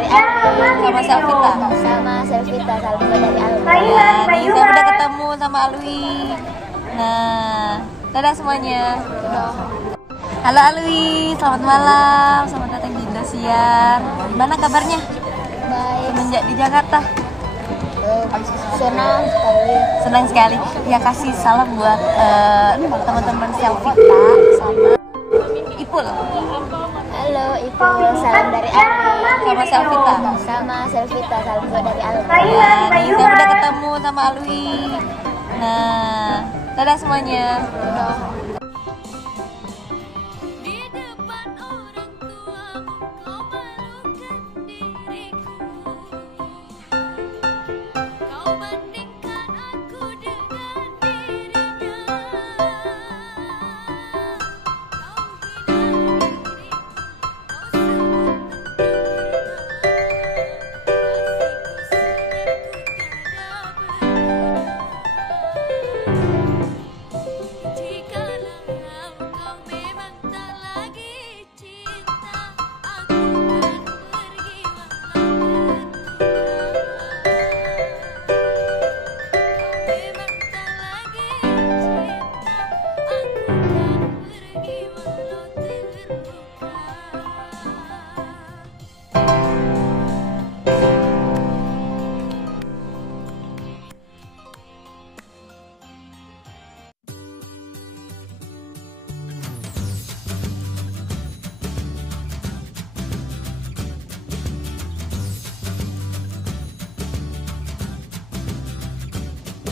dari Alwi. Sama Selvita. Sama Selvita, salam juga dari Alwi. Ya, nih saya udah ketemu sama Alwi. Nah, dadah semuanya. Halo Alwi, selamat malam, selamat datang di Indosiar. Gimana kabarnya? Baik. Semenjak di Jakarta? Senang sekali. Senang sekali. Ya kasih salam buat teman-teman Selvita sama Ipul. Halo Ipul, salam dari Alwi. Sama Selvita. Sama Selvita, salam juga dari Alwi. Ya, nih saya udah ketemu sama Alwi. Nah, dadah semuanya.